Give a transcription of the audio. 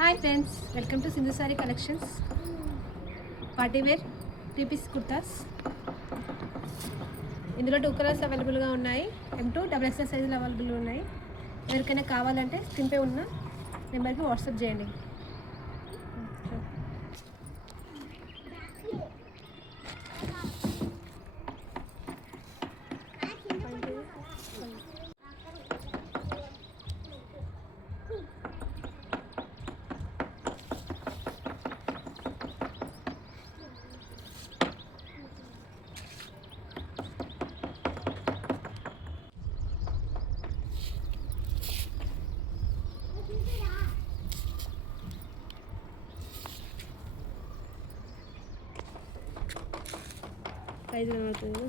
Hi friends, welcome to Sindhu sari collections. Party wear 3 piece kurtas. ఇందులో 2 కలర్స్ అవైలబుల్గా ఉన్నాయి. M2 XXL సైజులు అవైలబుల్ ఉన్నాయి. ఎవరికైనా కావాలంటే స్క్రీన్పై ఉన్న నెంబర్కి వాట్సాప్ చేయండి. ప్రైజ్ అవుతుంది.